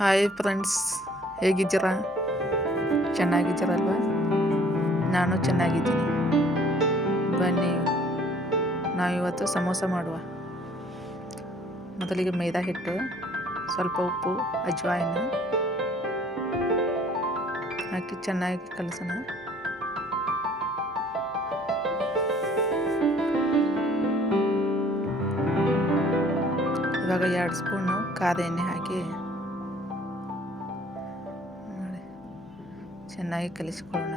Hi friends ಹೇಗಿದ್ದೀರಾ? ಚೆನ್ನಾಗಿದ್ದೀರಲ್ವ? ನಾನು ಚೆನ್ನಾಗಿದ್ದೀನಿ. ಬನ್ನಿ ನಾವಿವತ್ತು ಸಮೋಸ ಮಾಡುವ. ಮೊದಲಿಗೆ ಮೈದಾ ಹಿಟ್ಟು, ಸ್ವಲ್ಪ ಉಪ್ಪು, ಅಜ್ವಾಯಿನ ಹಾಕಿ ಚೆನ್ನಾಗಿ ಕಲಸೋಣ. ಇವಾಗ ಎರಡು ಸ್ಪೂನು ಕಾದ ಎಣ್ಣೆ ಹಾಕಿ ಚೆನ್ನಾಗಿ ಕಲಿಸ್ಕೊಳ್ಳೋಣ.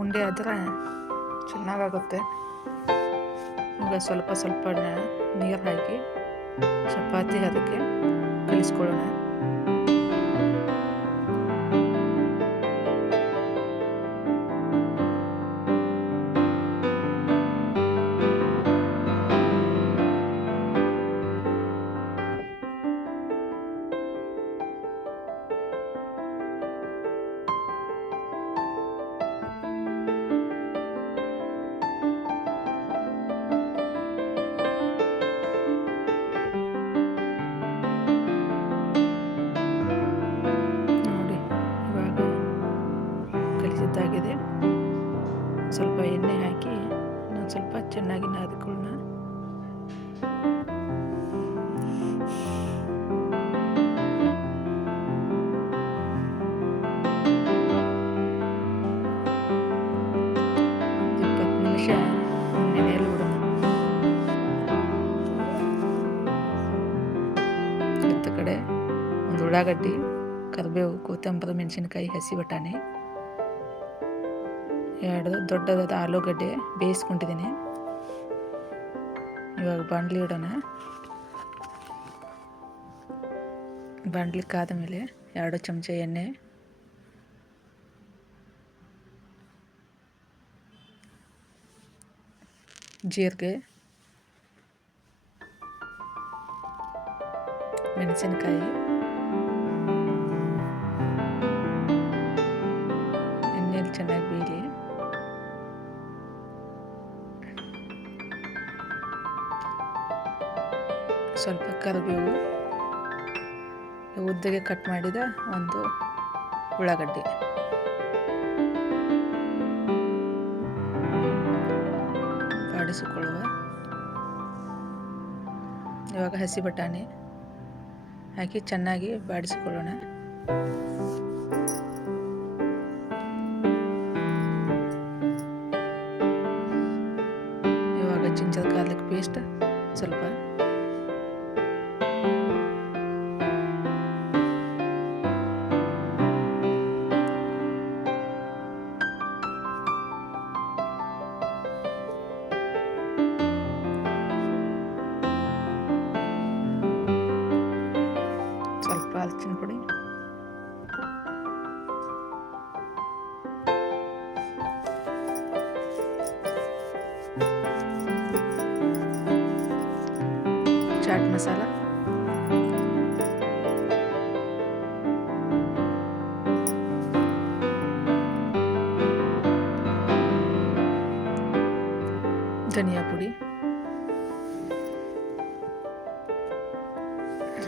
ಉಂಡೆ ಆದರೆ ಚೆನ್ನಾಗಾಗುತ್ತೆ. ಈಗ ಸ್ವಲ್ಪ ಸ್ವಲ್ಪ ನೀರು ಹಾಕಿ ಚಪಾತಿ ಅದಕ್ಕೆ ಕಲಿಸ್ಕೊಳ್ಳೋಣ. ಕಡೆ ಒಂದು ಉಳ್ಳಾಗಡ್ಡಿ, ಕರಿಬೇವು, ಕೊತ್ತಂಬರಿ ಮೆಣಸಿನಕಾಯಿ ಹಸಿ ಬಟಾಣಿ, ಎರಡು ದೊಡ್ಡದಾದ ಆಲೂಗಡ್ಡೆ ಬೇಯಿಸ್ಕೊಂಡಿದ್ದೀನಿ. ಇವಾಗ ಬಾಣಲಿ ಇಡೋಣ. ಬಾಣಲಿ ಕಾದ ಮೇಲೆ ಎರಡು ಚಮಚ ಎಣ್ಣೆ, ಜೀರಿಗೆ ಮೆಣಸಿನಕಾಯಿ. ಎಣ್ಣೆಯಲ್ಲಿ ಚೆನ್ನಾಗಿ ಬೇಯಲಿ. ಸ್ವಲ್ಪ ಕರಿಬೇವು. ಉದ್ದಗೆ ಕಟ್ ಮಾಡಿದ ಒಂದು ಉಳ್ಳಾಗಡ್ಡೆ. ಬಾಡಿಸಿಕೊಳ್ಳುವ ಇವಾಗ ಹಸಿ ಬಟಾಣಿ. ಹಾಕಿ ಚೆನ್ನಾಗಿ ಬಾಡಿಸ್ಕೊಳ್ಳೋಣ. ಇವಾಗ ಚಿಂಚದ ಕಾಲಕ್ಕೆ ಪೇಸ್ಟ್ ಸ್ವಲ್ಪ ಮಸಾಲ. ಧನಿಯಾ ಪುಡಿ.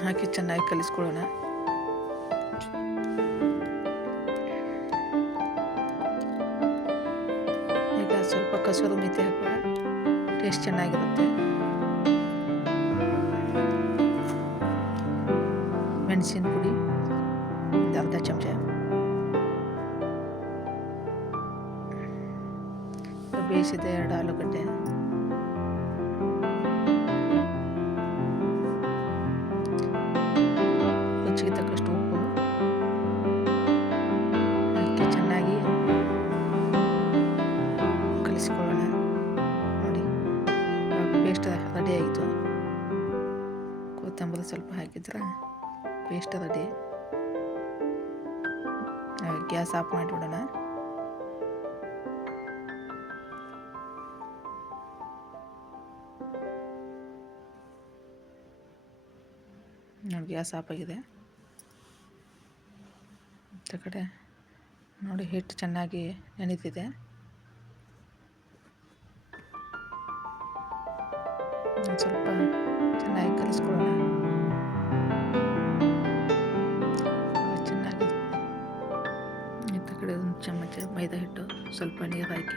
ಹಾಕಿ ಚೆನ್ನಾಗಿ ಕಲಿಸ್ಕೊಳ್ಳೋಣ. ಈಗ ಸ್ವಲ್ಪ ಕಸೂರು ಮೆಥಿ ಹಾಕುವ. ಟೇಸ್ಟ್ ಚೆನ್ನಾಗಿರುತ್ತೆ. ಮೆಣಸಿನ ಪುಡಿ, ಒಂದು ಅರ್ಧ ಚಮಚ. ಬೇಯಿಸಿದ ಎರಡು ಆಲೂಗಡ್ಡೆ. ರುಚಿಗೆ ತಕ್ಕಷ್ಟು ಉಪ್ಪು. ಹಾಕಿ ಚೆನ್ನಾಗಿ ಕಲಿಸ್ಕೊಳ್ಳೋಣ. ನೋಡಿ ಪೇಸ್ಟ್ ರೆಡಿ ಆಯಿತು. ಕೊತ್ತಂಬರಿ ಸ್ವಲ್ಪ ಹಾಕಿದ್ರೆ ಪೇಸ್ಟ್ ರೆಡಿ ಗ್ಯಾಸ್ ಆಫ್ ಮಾಡಿಬಿಡೋಣ. ನೋಡಿ, ಗ್ಯಾಸ್ ಆಫ್ ಆಗಿದೆ. ಮತ್ತು ಕಡೆ ನೋಡಿ ಹಿಟ್ಟು ಚೆನ್ನಾಗಿ ನೆನೀತಿದೆ. ಸ್ವಲ್ಪ ಚೆನ್ನಾಗಿ ಕಲಿಸ್ಕೊಳ್ಳೋಣ. ಮೈದಾ ಹಿಟ್ಟು ಸ್ವಲ್ಪ ನೀರು ಹಾಕಿ.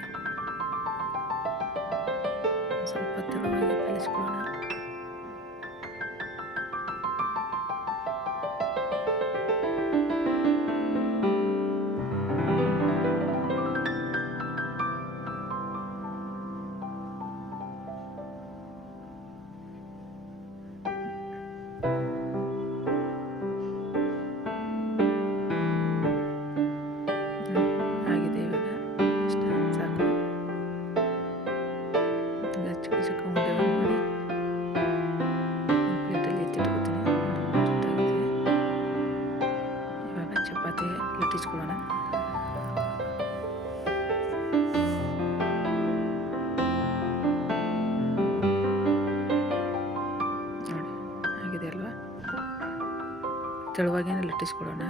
ಸ್ವಲ್ಪ ತೆಳುವಾಗಿ ಕಲಿಸ್ಕೊಳ್ಳೋಣ. ಲಟ್ಟಿಸ್ಕೊಳ್ಳೋಣ ನೋಡಿ ಆಗಿದೆ ಅಲ್ವಾ? ತೆಳುವಾಗೇನೆ ಲಟ್ಟಿಸ್ಕೊಳ್ಳೋಣ.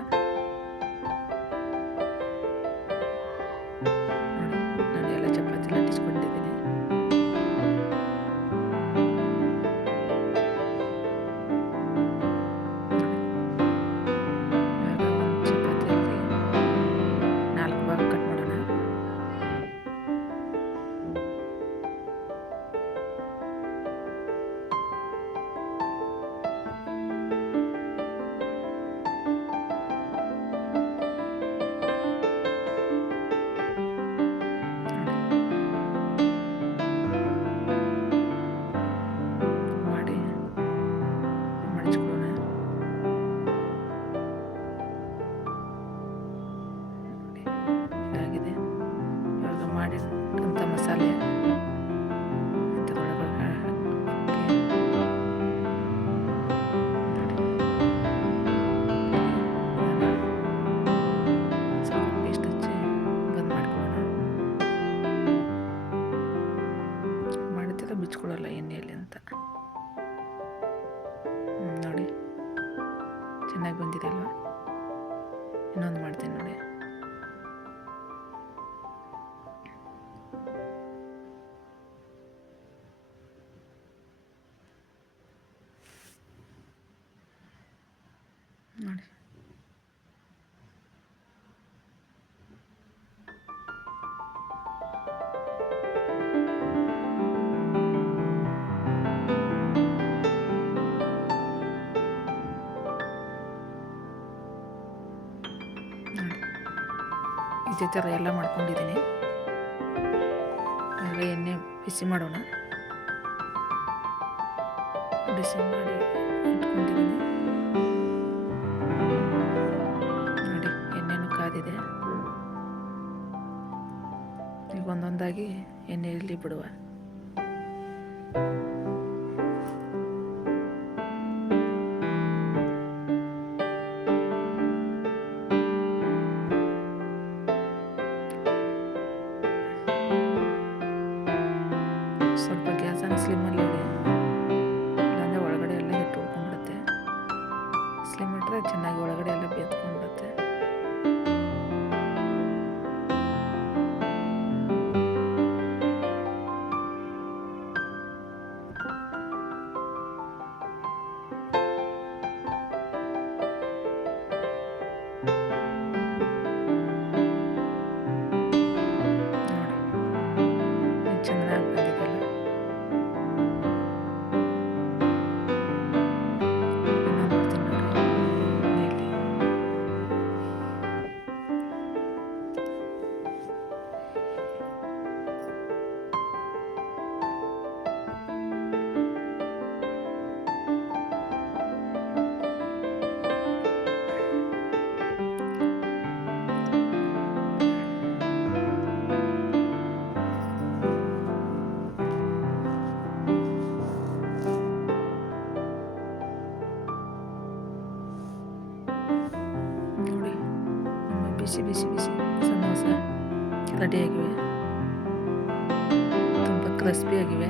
ಬಿಚ್ಕೊಳ್ಳಲ್ಲ ಎಣ್ಣೆಯಲ್ಲಿ ಅಂತ. ನೋಡಿ. ಚೆನ್ನಾಗಿ ಬಂದಿದೆ ಅಲ್ವಾ? ಇನ್ನೊಂದು ಮಾಡ್ತೀನಿ ನೋಡಿ. ನೋಡಿ. ಇದೇ ಥರ ಎಲ್ಲ ಮಾಡ್ಕೊಂಡಿದ್ದೀನಿ. ಆಗ ಎಣ್ಣೆ ಬಿಸಿ ಮಾಡೋಣ. ಬಿಸಿ ಮಾಡಿ ಇಟ್ಕೊಂಡಿದ್ದೀನಿ. ಈಗ ಒಂದೊಂದಾಗಿ ಎಣ್ಣೆಯಲ್ಲಿ ಬಿಡುವ. ಸ್ವಲ್ಪ ಗ್ಯಾಸನ್ನು ಸ್ಲಿಮ್ಮಲ್ಲಿ ಇಡಿ. ಒಳಗಡೆ ಎಲ್ಲ ಹಿಟ್ಟು ಉಳ್ಕೊಂಡ್ಬಿಡುತ್ತೆ. ಸ್ಲಿಮ್ ಇಟ್ಟರೆ ಚೆನ್ನಾಗಿ ಒಳಗಡೆ ಎಲ್ಲ ಬೇತ್ಕೊಂಡ್ಬಿಡುತ್ತೆ. ಬಿಸಿ ಬಿಸಿ ಬಿಸಿ ಸಮೋಸ ರೆಡಿಯಾಗಿವೆ ತುಂಬ ಕ್ರಿಸ್ಪಿಯಾಗಿವೆ